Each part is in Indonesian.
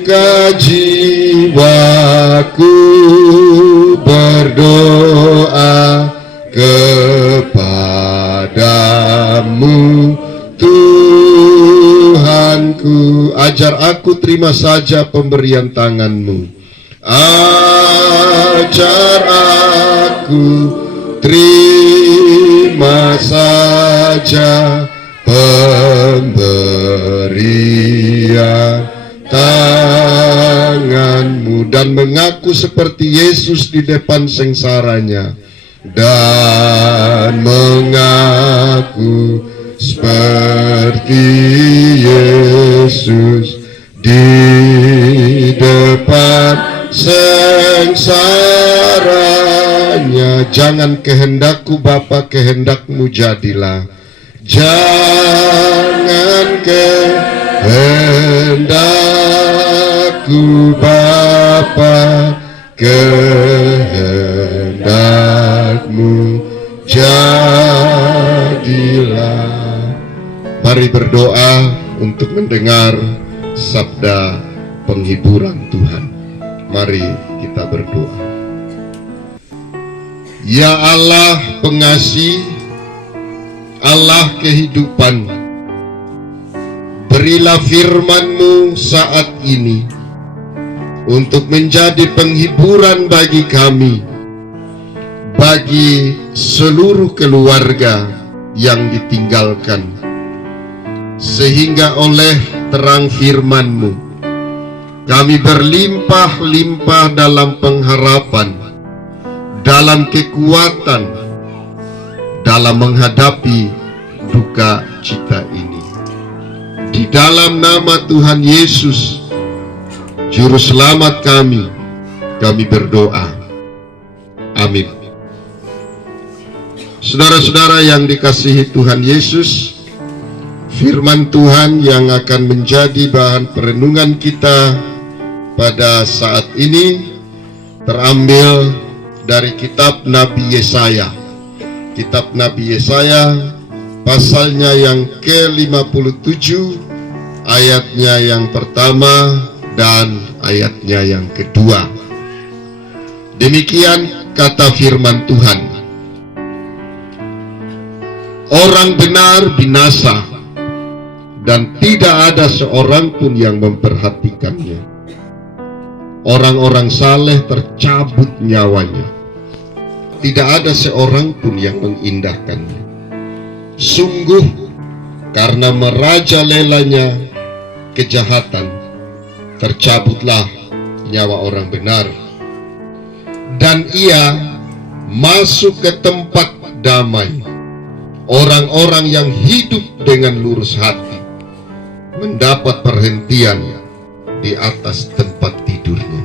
ketika jiwaku berdoa kepadamu, Tuhanku, ajar aku terima saja pemberian tanganmu. Ajar aku terima saja pemberian tanganmu, dan mengaku seperti Yesus di depan sengsaranya, dan mengaku seperti Yesus di depan sengsaranya. Jangan kehendakku Bapa, kehendakmu jadilah. Jangan kehendakku Bapa, kehendakmu jadilah. Mari berdoa untuk mendengar sabda penghiburan Tuhan. Mari kita berdoa. Ya Allah pengasih, Allah kehidupan, berilah firman-Mu saat ini untuk menjadi penghiburan bagi kami, bagi seluruh keluarga yang ditinggalkan, sehingga oleh terang firman-Mu kami berlimpah-limpah dalam pengharapan, dalam kekuatan, dalam menghadapi duka cita ini. Di dalam nama Tuhan Yesus, Juru Selamat kami berdoa. Amin. Saudara-saudara yang dikasihi Tuhan Yesus, firman Tuhan yang akan menjadi bahan perenungan kita pada saat ini terambil dari kitab Nabi Yesaya. Kitab Nabi Yesaya pasalnya yang ke-57, ayatnya yang pertama dan ayatnya yang kedua. Demikian kata firman Tuhan. Orang benar binasa dan tidak ada seorang pun yang memperhatikannya. Orang-orang saleh tercabut nyawanya. Tidak ada seorang pun yang mengindahkannya. Sungguh karena merajalelanya kejahatan, tercabutlah nyawa orang benar, dan ia masuk ke tempat damai. Orang-orang yang hidup dengan lurus hati mendapat perhentian di atas tempat tidurnya.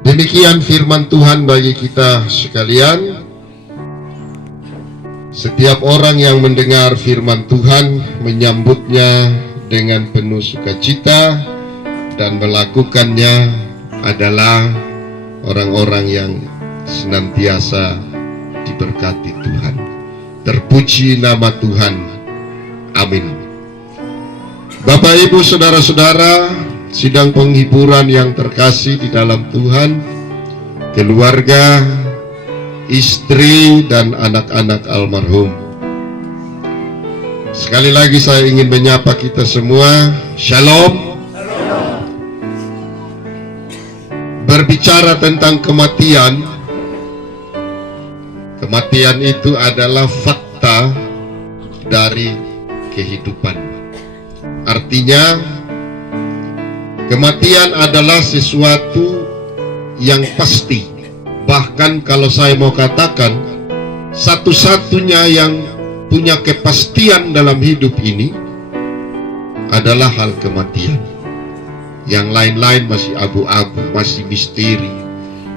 Demikian firman Tuhan bagi kita sekalian. Setiap orang yang mendengar firman Tuhan menyambutnya dengan penuh sukacita dan melakukannya adalah orang-orang yang senantiasa diberkati Tuhan. Terpuji nama Tuhan. Amin. Bapak, Ibu, saudara-saudara, sidang penghiburan yang terkasih di dalam Tuhan, keluarga, istri, dan anak-anak almarhum. Sekali lagi saya ingin menyapa kita semua. Shalom. Berbicara tentang kematian, kematian itu adalah fakta dari kehidupan. Artinya, kematian adalah sesuatu yang pasti. Bahkan kalau saya mau katakan, satu-satunya yang punya kepastian dalam hidup ini adalah hal kematian. Yang lain-lain masih abu-abu, masih misteri.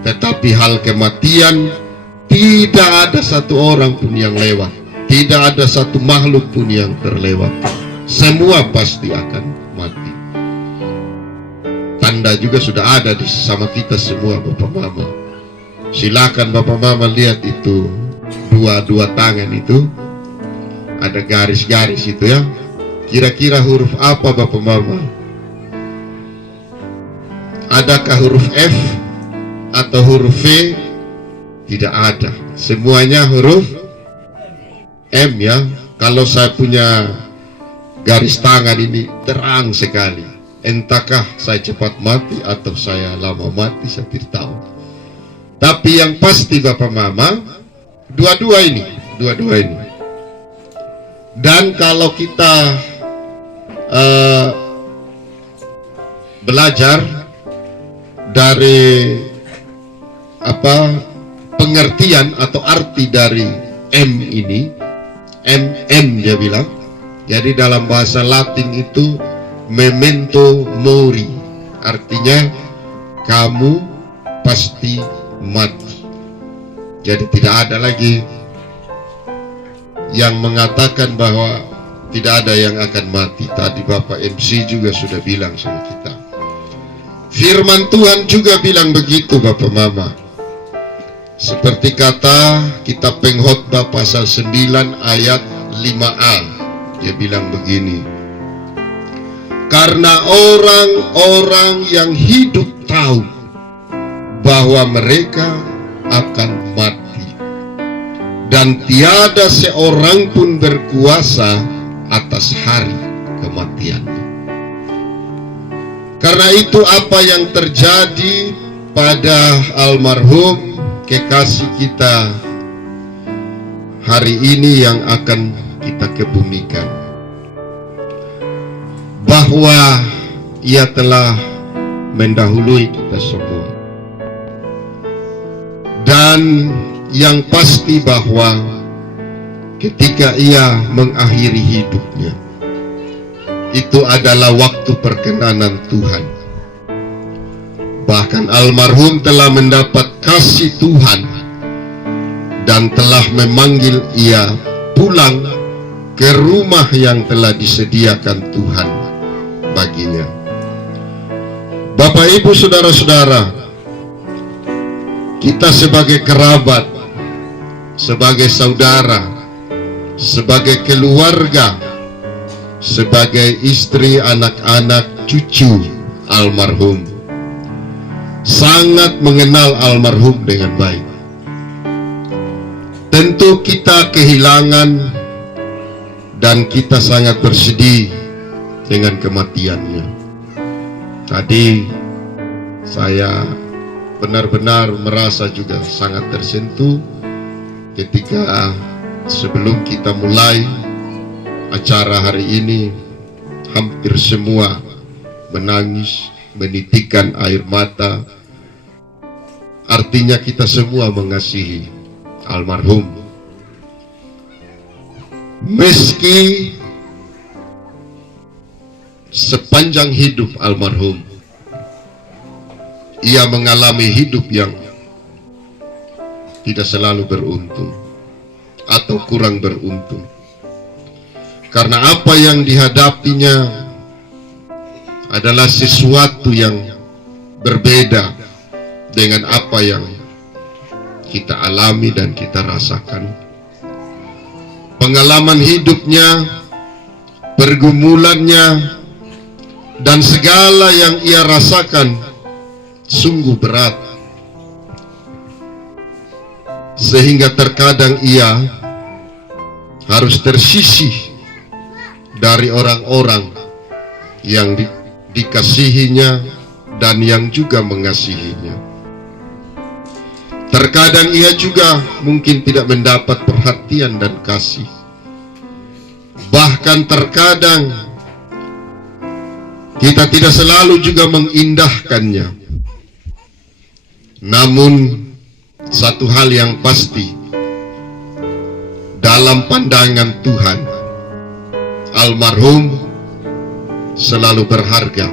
Tetapi hal kematian, tidak ada satu orang pun yang lewat. Tidak ada satu makhluk pun yang terlewat. Semua pasti akan mati. Tanda juga sudah ada di sama kita semua, Bapak Mama. Silakan Bapak Mama lihat itu, dua tangan itu ada garis-garis itu ya. Kira-kira huruf apa Bapak Mama? Adakah huruf F atau huruf V? Tidak ada. Semuanya huruf M ya. Kalau saya punya garis tangan ini terang sekali. Entahkah saya cepat mati atau saya lama mati, saya tidak tahu. Tapi yang pasti Bapak Mama, dua-dua ini. Dan kalau kita belajar dari pengertian atau arti dari M ini, M dia bilang. Jadi dalam bahasa Latin itu memento mori, artinya kamu pasti mati. Jadi tidak ada lagi yang mengatakan bahwa tidak ada yang akan mati. Tadi Bapak MC juga sudah bilang sama kita. Firman Tuhan juga bilang begitu Bapak Mama. Seperti kata kitab Pengkhotbah pasal 9 ayat 5a. Dia bilang begini. Karena orang-orang yang hidup tahu bahwa mereka akan mati, dan tiada seorang pun berkuasa atas hari kematiannya. Karena itu apa yang terjadi pada almarhum kekasih kita hari ini yang akan kita kebumikan, bahwa ia telah mendahului kita semua. Dan yang pasti bahwa ketika ia mengakhiri hidupnya, itu adalah waktu perkenanan Tuhan. Bahkan almarhum telah mendapat kasih Tuhan dan telah memanggil ia pulang ke rumah yang telah disediakan Tuhan baginya. Bapak, Ibu, saudara-saudara, kita sebagai kerabat, sebagai saudara, sebagai keluarga, sebagai istri, anak-anak, cucu almarhum, sangat mengenal almarhum dengan baik. Tentu kita kehilangan dan kita sangat bersedih dengan kematiannya. Tadi saya benar-benar merasa juga sangat tersentuh ketika sebelum kita mulai acara hari ini, hampir semua menangis, menitikkan air mata. Artinya kita semua mengasihi almarhum. Meski sepanjang hidup almarhum, ia mengalami hidup yang tidak selalu beruntung atau kurang beruntung. Karena apa yang dihadapinya adalah sesuatu yang berbeda dengan apa yang kita alami dan kita rasakan. Pengalaman hidupnya, pergumulannya, dan segala yang ia rasakan sungguh berat, sehingga terkadang ia harus tersisih dari orang-orang yang dikasihinya dan yang juga mengasihinya. Terkadang ia juga mungkin tidak mendapat perhatian dan kasih. Bahkan terkadang kita tidak selalu juga mengindahkannya. Namun satu hal yang pasti, dalam pandangan Tuhan, almarhum selalu berharga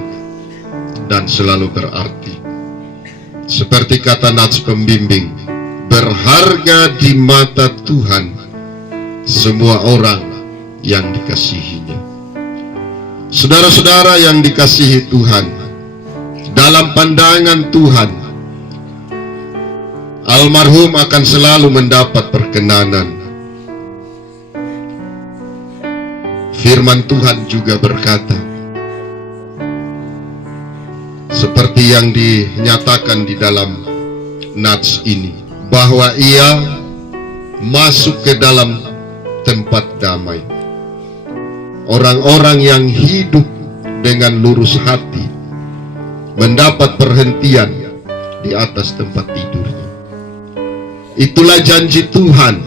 dan selalu berarti. Seperti kata nats pembimbing, berharga di mata Tuhan semua orang yang dikasihinya. Saudara-saudara yang dikasihi Tuhan, dalam pandangan Tuhan, almarhum akan selalu mendapat perkenanan. Firman Tuhan juga berkata, seperti yang dinyatakan di dalam nats ini, bahwa ia masuk ke dalam tempat damai. Orang-orang yang hidup dengan lurus hati mendapat perhentian di atas tempat tidurnya. Itulah janji Tuhan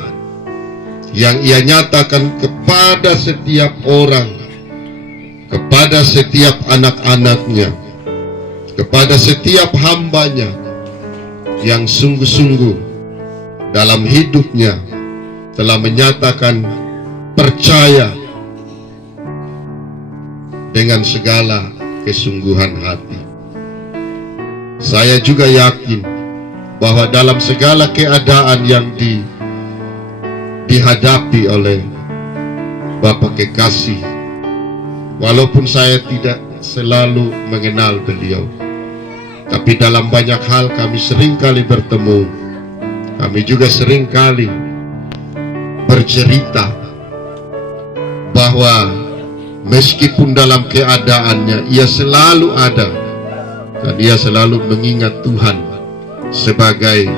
yang ia nyatakan kepada setiap orang, kepada setiap anak-anaknya, kepada setiap hambanya yang sungguh-sungguh dalam hidupnya telah menyatakan percaya dengan segala kesungguhan hati. Saya juga yakin bahwa dalam segala keadaan yang dihadapi oleh Bapa kekasih, walaupun saya tidak selalu mengenal beliau, tapi dalam banyak hal kami seringkali bertemu, kami juga seringkali bercerita bahwa meskipun dalam keadaannya ia selalu ada dan ia selalu mengingat Tuhan sebagai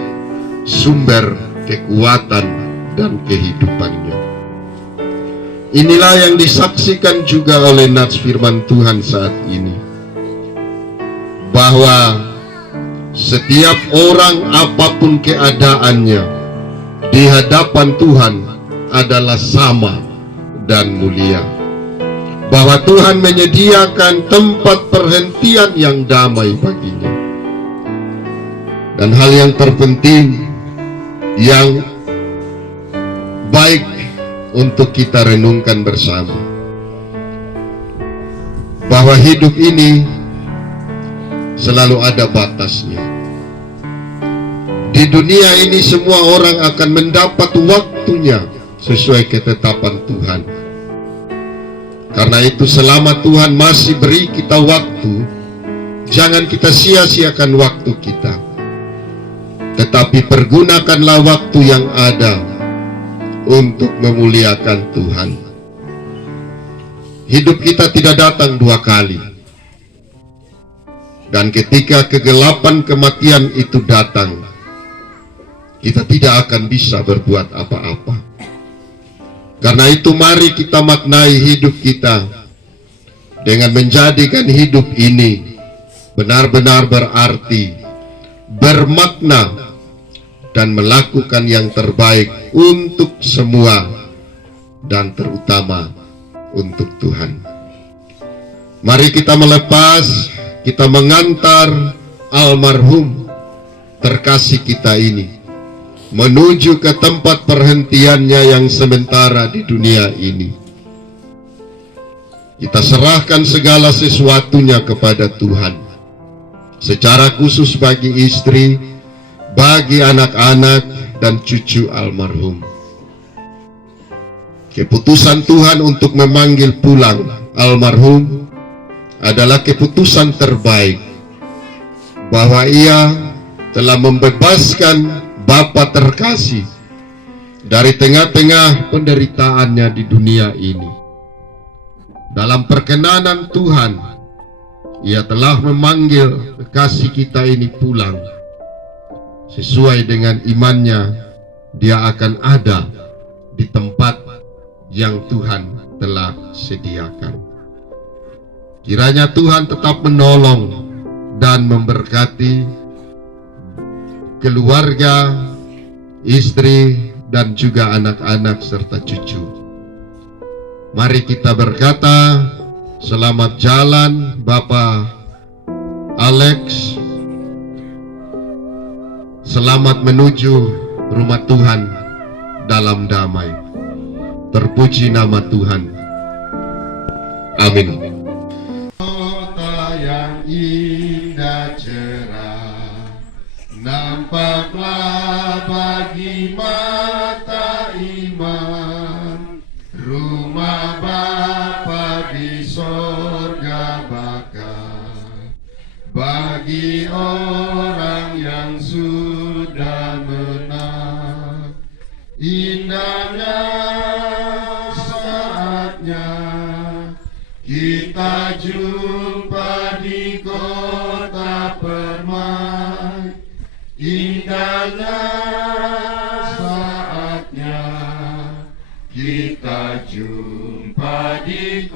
sumber kekuatan dan kehidupannya. Inilah yang disaksikan juga oleh nats firman Tuhan saat ini, bahwa setiap orang apapun keadaannya di hadapan Tuhan adalah sama dan mulia, bahwa Tuhan menyediakan tempat perhentian yang damai baginya. Dan hal yang terpenting yang baik untuk kita renungkan bersama, bahwa hidup ini selalu ada batasnya. Di dunia ini semua orang akan mendapat waktunya sesuai ketetapan Tuhan. Karena itu selama Tuhan masih beri kita waktu, jangan kita sia-siakan waktu kita, tetapi pergunakanlah waktu yang ada untuk memuliakan Tuhan. Hidup kita tidak datang dua kali, dan ketika kegelapan kematian itu datang, kita tidak akan bisa berbuat apa-apa. Karena itu mari kita maknai hidup kita dengan menjadikan hidup ini benar-benar berarti, bermakna, dan melakukan yang terbaik untuk semua dan terutama untuk Tuhan. Mari kita melepas, kita mengantar almarhum terkasih kita ini menuju ke tempat perhentiannya yang sementara di dunia ini. Kita serahkan segala sesuatunya kepada Tuhan, secara khusus bagi istri, bagi anak-anak dan cucu almarhum. Keputusan Tuhan untuk memanggil pulang almarhum adalah keputusan terbaik, bahwa ia telah membebaskan Bapa terkasih dari tengah-tengah penderitaannya di dunia ini. Dalam perkenanan Tuhan, ia telah memanggil kekasih kita ini pulang. Sesuai dengan imannya, dia akan ada di tempat yang Tuhan telah sediakan. Kiranya Tuhan tetap menolong dan memberkati keluarga, istri, dan juga anak-anak serta cucu. Mari kita berkata, selamat jalan Bapak Alex, selamat menuju rumah Tuhan dalam damai. Terpuji nama Tuhan. Amin. Kota yang indah cerah, nampaklah bagi mata iman, rumah Bapa di sorga bakal, bagi orang yang sudah menang. Indahnya saatnya kita jumpa di kota indahnya saatnya kita jumpa di